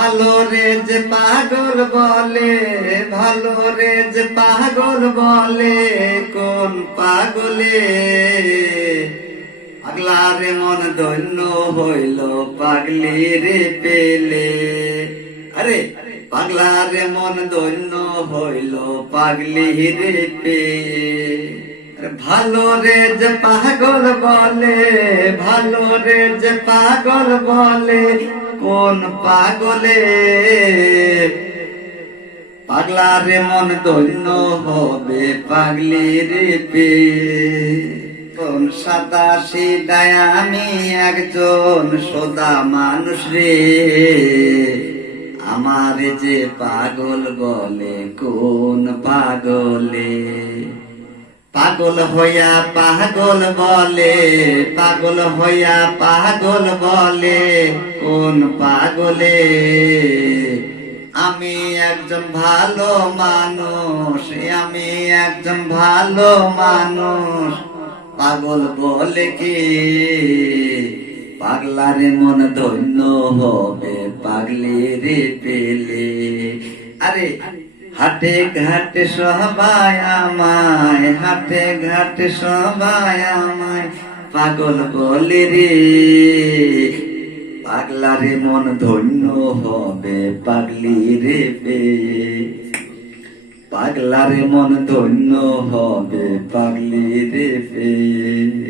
ভালো রে যে পাগল বলে, ভালো রে যে পাগল বলে, কোন পাগলে পাগলার মন ধন্য হইল পাগলি রে পেলে। আরে পাগলার মন ধন্য হইল পাগলি রে পেলে। ভালো রে যে পাগল বলে, ভালো রে যে পাগল বলে, কোন পাগলে পাগলার মন ধন্য হবে পাগলি রে পেলে। কোন সাদা সিদায় আমি একজন সোদা মানুষ রে, আমার যে পাগল বলে কোন পাগলে। পাগল হইয়া পাগল বলে, পাগল হইয়া পাগল বলে, কোন পাগলে আমি একজন ভালো মানুষ, আমি একজন ভালো মানুষ, পাগল বলে কি পাগলারে মন ধন্য হবে পাগলি রে পেলে। আরে হাটে ঘাটে সবাই আমায়, হাটে ঘাটে সবাই আমায় পাগল বলে রে, পাগলারে মন ধন্য হবে পাগলি রে পেয়ে। পাগলারে মন ধন্য হবে পাগলি রে পেয়ে।